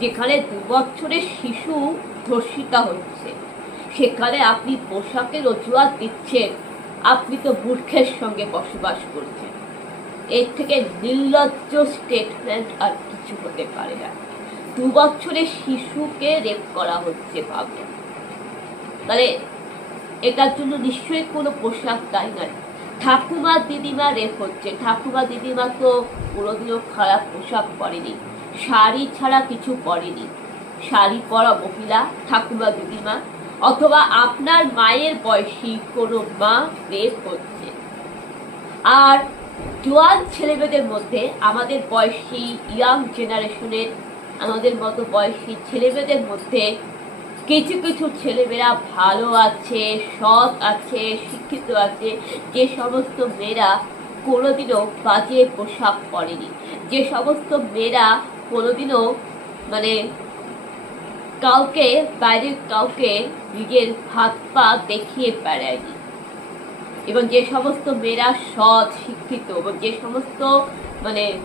যেখানে 2 বছরের শিশু ধর্ষিতা হচ্ছে, সেখানে আপনি পোশাকের অজুহাত দিচ্ছেন আপনি তো মূর্খের সঙ্গে বসবাস করছেন। এর থেকে নির্লজ্জ স্টেটমেন্ট আর কিছু হতে পারে না। 2 বছরের শিশুকে রেপ করা হচ্ছে, ভাবুন। তাহলে এটার জন্য নিশ্চয়ই কোনো পোশাক দায়ী নয়। ঠাকুমা দিদিমা রেপ হচ্ছে, ঠাকুমা দিদিমা তো কোনোদিনও খারাপ পোশাক পরেনি, শাড়ি ছাড়া কিছু পরেনি। শাড়ি পরা মহিলা ঠাকুমা দিদিমা, অথবা আপনার মায়ের বয়সী কোনো মা রেপ হচ্ছে। আর জোয়ান ছেলেমেয়েদের মধ্যে আমাদের বয়সী ইয়াং জেনারেশনের, আমাদের মতো বয়সী ছেলেমেয়েদের মধ্যে কিছু কিছু ছেলেমেয়েরা ভালো আছে, সৎ আছে, শিক্ষিত আছে, যে সমস্ত মেয়েরা কোনোদিনও বাজে পোশাক পরেনি, যে সমস্ত মেয়েরা কোনোদিনও কাউকে, বাইরের কাউকে নিজের হাত পা দেখিয়ে বেড়ায়নি, এবং যে সমস্ত মেয়েরা সৎ, শিক্ষিত, এবং যে সমস্ত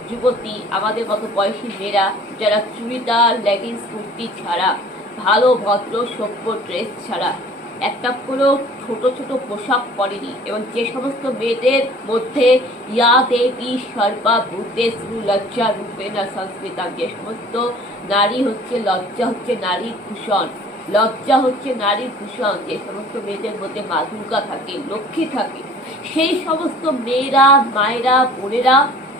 যুবতী আমাদের মতো বয়সী মেয়েরা যারা চুড়িদার, লেগিংস, কুর্তি ছাড়া, ভালো ভদ্র সভ্য ড্রেস ছাড়া একটা কোনো ছোট ছোট পোশাক পরেনি, এবং যে সমস্ত মেয়েদের মধ্যে ইয়া দেবী সর্বা ভূতেষু লজ্জা রূপেণা সংস্কৃতা, যে সমস্ত নারী হচ্ছে লজ্জা, হচ্ছে নারীর ভূষণ, লজ্জা হচ্ছে নারীর ভূষণ, যে সমস্ত মেয়েদের মধ্যে মা দুর্গা থাকে, লক্ষ্মী থাকে, সেই সমস্ত মেয়েরা, মায়েরা, বোনেরা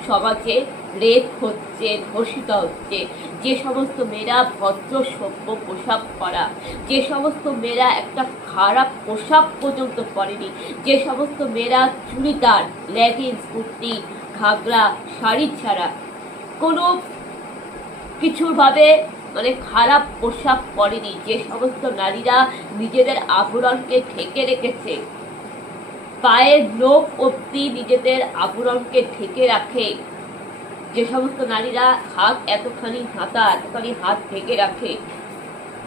সমাজে রেপ হচ্ছে, ধর্ষিত হচ্ছে। যে সমস্ত মেয়েরা ভদ্র সভ্য পোশাক পরা, যে সমস্ত মেয়েরা একটা খারাপ পোশাক পর্যন্ত পরেনি, যে সমস্ত মেয়েরা চুড়িদার, লেগিংস, কুর্তি, ঘাগরা, শাড়ি ছাড়া কোনো কিছুর ভাবে খারাপ পোশাক পরেনি, যে সমস্ত নারীরা নিজেদের আবরণকে ঢেকে রেখেছে, পায়ের নখ অবধি নিজেদের আবরণকে ঢেকে রাখে, যে সমস্ত নারীরা হাত এতখানি হাত ঢেকে রাখে,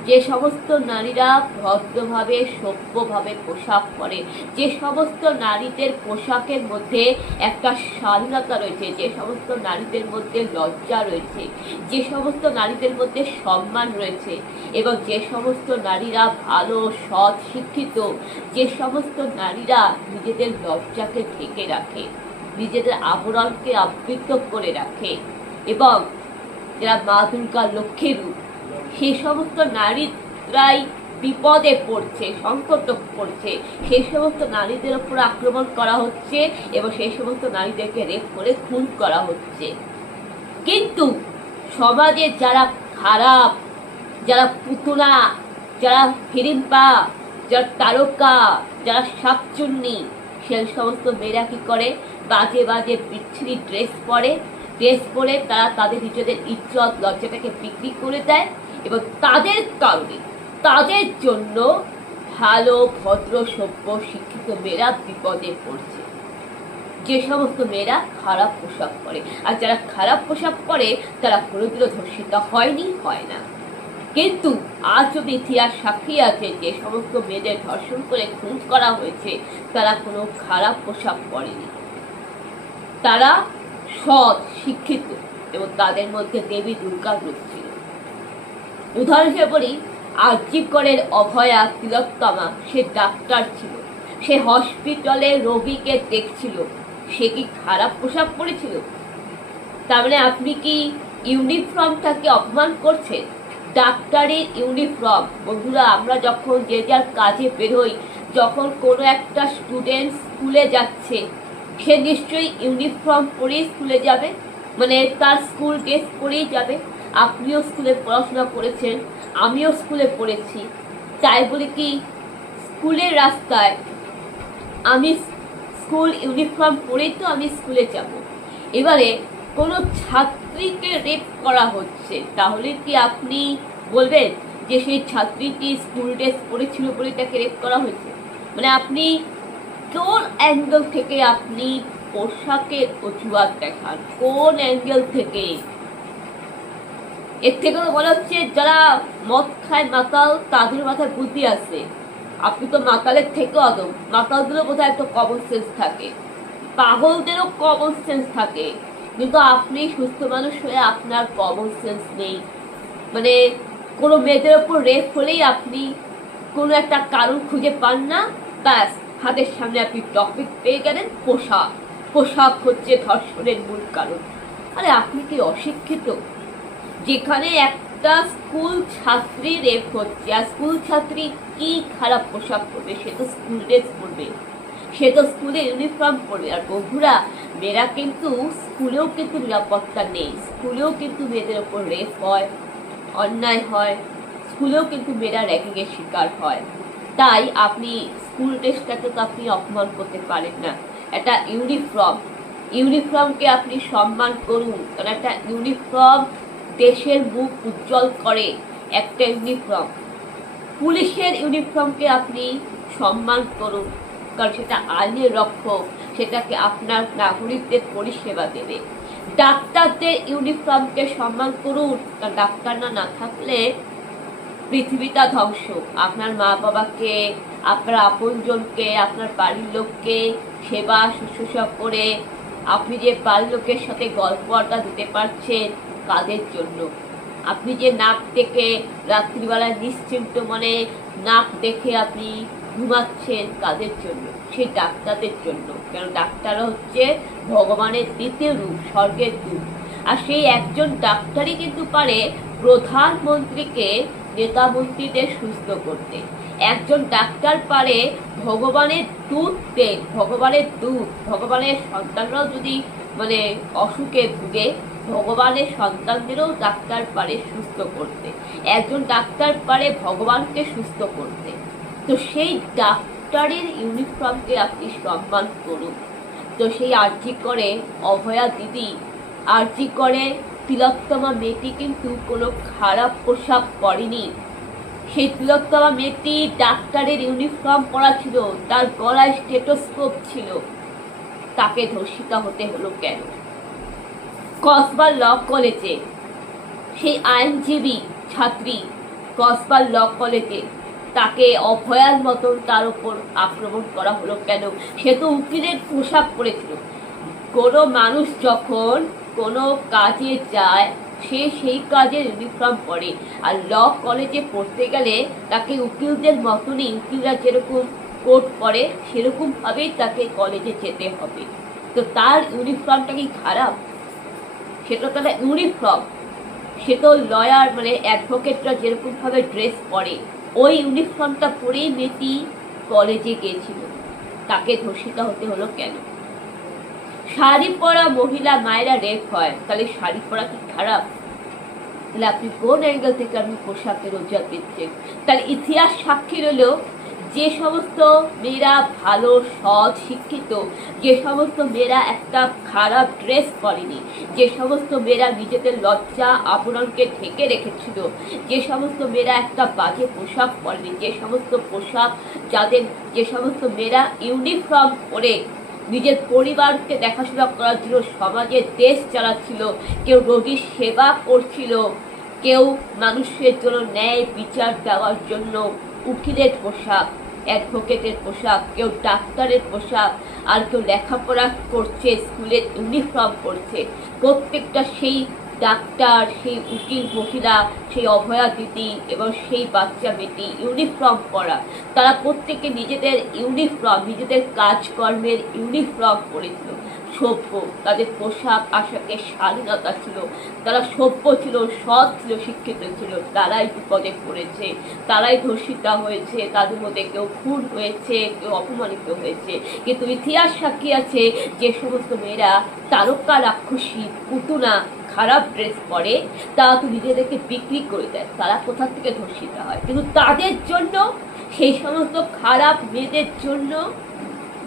যে সমস্ত নারীরা ভদ্রভাবে সভ্যভাবে পোশাক পরে, যে সমস্ত নারীদের পোশাকের মধ্যে একটা স্বাধীনতা রয়েছে, যে সমস্ত নারীদের মধ্যে লজ্জা রয়েছে, যে সমস্ত নারীদের মধ্যে সম্মান রয়েছে, এবং যে সমস্ত নারীরা ভালো, সৎ, শিক্ষিত, যে সমস্ত নারীরা নিজেদের লজ্জাকে ঢেকে রাখে, নিজেদের আবরণকে আবৃত করে রাখে, এবং যারা মা দুর্গা লক্ষ্মীর রূপ, সেই সমস্ত নারীরাই বিপদে পড়ছে, সংকট পড়ছে, সেই সমস্ত নারীদের উপর আক্রমণ করা হচ্ছে, এবং সেই সমস্ত নারীদেরকে রেপ করে খুন করা হচ্ছে। কিন্তু সমাজে যারা খারাপ, যারা পুতুলা, যারা ফিরিম্পা, যারা তারকা, যারা শাকচুন্নি, সেই সমস্ত মেয়েরা কি করে, বাজে বাজে বিচ্ছিরি ড্রেস পরে তারা তাদের নিজেদের ইজ্জত, লজ্জাটাকে বিক্রি করে দেয়, এবং তাদের কারণে, তাদের জন্য ভালো, ভদ্র, সভ্য, শিক্ষিত মেয়েরা বিপদে পড়ছে। যে সমস্ত মেয়েরা খারাপ পোশাক পরে, আর যারা খারাপ পোশাক পরে তারা কোনোদিনও ধর্ষিত হয়নি, হয় না। কিন্তু আজ অব্দি ইতিহাস সাক্ষী আছে যে সমস্ত মেয়েদের ধর্ষণ করে খুন করা হয়েছে তারা কোনো খারাপ পোশাক পরেনি, তারা সৎ, শিক্ষিত, এবং তাদের মধ্যে দেবী দুর্গার রূপ ছিল। উদাহরণ হিসেবে বলি, আরজিকরের অভয়া তিলোত্তমা, সে ডাক্তার ছিল, সে হসপিটালে রোগীকে দেখছিল, সে কি খারাপ পোশাক পরেছিল? তার আপনি কি ইউনিফর্মটাকে অপমান করছেন? ডাক্তারের ইউনিফর্ম, বন্ধুরা, আমরা যখন যে যার কাজে বেরোই, যখন কোনো একটা স্টুডেন্ট স্কুলে যাচ্ছে, সে নিশ্চয়ই ইউনিফর্ম পরেই স্কুলে যাবে, তার স্কুল ড্রেস পরেই যাবে। আপনিও স্কুলে পড়াশোনা করেছেন, আমিও স্কুলে পড়েছি, তাই বলে কি স্কুলের রাস্তায় আমি স্কুল ইউনিফর্ম পরেই তো আমি স্কুলে যাব? এবারে কোনো ছাত্রীকে রেপ করা হচ্ছে, তাহলে কি আপনি বলবেন যে সেই ছাত্রীটি স্কুল ড্রেস পরেছিল বলে তাকে রেপ করা হয়েছে? আপনি কোন অ্যাঙ্গেল থেকে আপনি পোশাকের অজুহাত দেখান, কোন অ্যাঙ্গেল থেকে? এর থেকে বলা হচ্ছে যারা মদ খায়, মাতাল, তাদের মাথায় বুদ্ধি আছে। আপনি তো মাতালের থেকেও আদম, মাতালদেরও বোধহয় একটা কমন সেন্স থাকে, পাগলদেরও কমন সেন্স থাকে, কিন্তু আপনি সুস্থ মানুষ হয়ে আপনার কমন সেন্স নেই। মানে কোনো মেয়েদের ওপর রেপ হলেই আপনি কোনো একটা কারণ খুঁজে পান না, ব্যাস হাতের সামনে আপনি টপিক পেয়ে গেলেন পোশাক। পোশাক হচ্ছে ধর্ষণের মূল কারণ। আরে আপনি কি অশিক্ষিত? যেখানে একটা স্কুল ছাত্রী রেপ হচ্ছে, আর স্কুল ছাত্রী কি খারাপ পোশাক পরবে? সে তো স্কুল ড্রেস পরবে, সে তো স্কুলে ইউনিফর্ম পরবে। আর বন্ধুরা, মেয়েরা কিন্তু স্কুলেও কিন্তু নিরাপত্তা নেই, স্কুলেও কিন্তু মেয়েদের ওপর রেপ হয়, অন্যায় হয়, স্কুলেও কিন্তু মেয়েরা র্যাগিং এর শিকার হয়। তাই আপনি স্কুল ড্রেসটাকে তো আপনি অপমান করতে পারেন না। একটা ইউনিফর্মকে আপনি সম্মান করুন, কারণ একটা ইউনিফর্ম দেশের মুখ উজ্জ্বল করে। একটা ইউনিফর্ম, পুলিশের ইউনিফর্মকে আপনি সম্মান করুন, কারণ সেটা আইনের রক্ষক, সেটাকে আপনার নাগরিকদের পরিষেবা দেবে। ডাক্তারদের ইউনিফর্মকে সম্মান করুন, কারণ ডাক্তার না থাকলে পৃথিবীটা ধ্বংস। আপনার মা বাবাকে, আপনার আপনজনকে, আপনার বাড়ির লোককে সেবা শুশ্রূষা করে আপনি যে বাড়ির লোকের সাথে গল্প আড্ডা দিতে পারছেন, কাদের জন্য? আপনি যে নাক দেখে রাত্রিবেলায় নিশ্চিন্ত মনে নাক দেখে আপনি ঘুমাচ্ছেন, কাদের জন্য? সেই ডাক্তারদের জন্য। কারণ ডাক্তাররা হচ্ছে ভগবানের দ্বিতীয় রূপ, স্বর্গের দূত। আর সেই একজন ডাক্তারই কিন্তু পারে প্রধানমন্ত্রীকে, নেতা মন্ত্রীদের সুস্থ করতে। একজন ডাক্তার পারে ভগবানের দূতকে, ভগবানের সন্তানরাও যদি মানে অসুখে ভুগে, ভগবানের সন্তানদেরও ডাক্তার পারে সুস্থ করতে। একজন ডাক্তার পারে ভগবানকে সুস্থ করতে। তো সেই ডাক্তারের ইউনিফর্মকে আপনি সম্মান করুন। তো সেই আরজি করে অভয়া দিদি, আরজি করে তিলোত্তমা মেয়েটি কিন্তু কোনো খারাপ পোশাক পরেনি। সেই তিলোত্তমা মেয়েটি ডাক্তারের ইউনিফর্ম পরা ছিল, তার গলায় স্টেথোস্কোপ ছিল, তাকে ধর্ষিতা হতে হলো কেন? কসবা ল কলেজে সেই আইনজীবী ছাত্রী, কসবা ল কলেজে তাকে অভয়ার মতন তার উপর আক্রমণ করা হলো কেন? সে তো উকিলের পোশাক পরেছিল। কোনো মানুষ যখন কোনো কাজে যায়, সে সেই কাজের ইউনিফর্ম পরে। আর ল কলেজে পড়তে গেলে তাকে উকিলদের মতনই, উকিলরা যেরকম কোট পরে সেরকম ভাবেই তাকে কলেজে যেতে হবে। তো তার ইউনিফর্মটা কি খারাপ? সেটা তারা ইউনিফর্ম, সে তো লয়ার মানে অ্যাডভোকেটরা যেরকম ভাবে ড্রেস পরে, ওই ইউনিফর্মটা পরেই মেয়েটি কলেজে গিয়েছিল, তাকে ধর্ষিত হতে হলো কেন? শাড়ি পরা মহিলা মায়েরা রেপ হয়, তাহলে শাড়ি পরা কি খারাপ? তাহলে আপনি কোন অ্যাঙ্গেল থেকে আপনি পোশাকের ওজা দিচ্ছেন? তার ইতিহাস সাক্ষী রইল, যে সমস্ত মেয়েরা ভালো সৎ শিক্ষিত, যে সমস্ত মেয়েরা একটা খারাপ ড্রেস পরেনি, যে সমস্ত মেয়েরা নিজেদের লজ্জা আবরণকে ঢেকে রেখেছিল, যে সমস্ত মেয়েরা একটা বাজে পোশাক পরেনি, যে সমস্ত মেয়েরা ইউনিফর্ম পরে নিজের পরিবারকে দেখাশোনা করার জন্য সমাজের দেশ চালাচ্ছিল, কেউ রোগীর সেবা করছিল, কেউ মানুষের জন্য ন্যায় বিচার দেওয়ার জন্য উকিলের পোশাক, অ্যাডভোকেটের পোশাক, কেউ ডাক্তারের পোশাক, আর কেউ লেখাপড়া করছে, স্কুলের ইউনিফর্ম পরছে। প্রত্যেকটা সেই ডাক্তার, সেই উকিল মহিলা, সেই অভয়া দিদি এবং সেই বাচ্চা মেয়েটি ইউনিফর্ম পরা, তারা প্রত্যেকে নিজেদের ইউনিফর্ম, নিজেদের কাজকর্মের ইউনিফর্ম পরেছিল। সভ্য, তাদের পোশাক আশাকের স্বাধীনতা ছিল, তারা সভ্য ছিল, সৎ ছিল, শিক্ষিত ছিল। তারাই বিপদে পড়েছে, তারাই ধর্ষিতা হয়েছে, তাদের মধ্যে কেউ খুন হয়েছে, কেউ অপমানিত হয়েছে। কিন্তু ইতিহাস সাক্ষী আছে, যে সমস্ত মেয়েরা তারকা রাক্ষসী পুতুনা খারাপ ড্রেস পরে, তারা তো নিজেদেরকে বিক্রি করে দেয়, তারা কোথা থেকে ধর্ষিত হয়। কিন্তু তাদের জন্য, সেই সমস্ত খারাপ মেয়েদের জন্য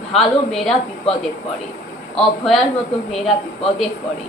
ভালো মেয়েরা বিপদে পড়ে, অভয়ার মতো মেয়েরা বিপদে পড়ে।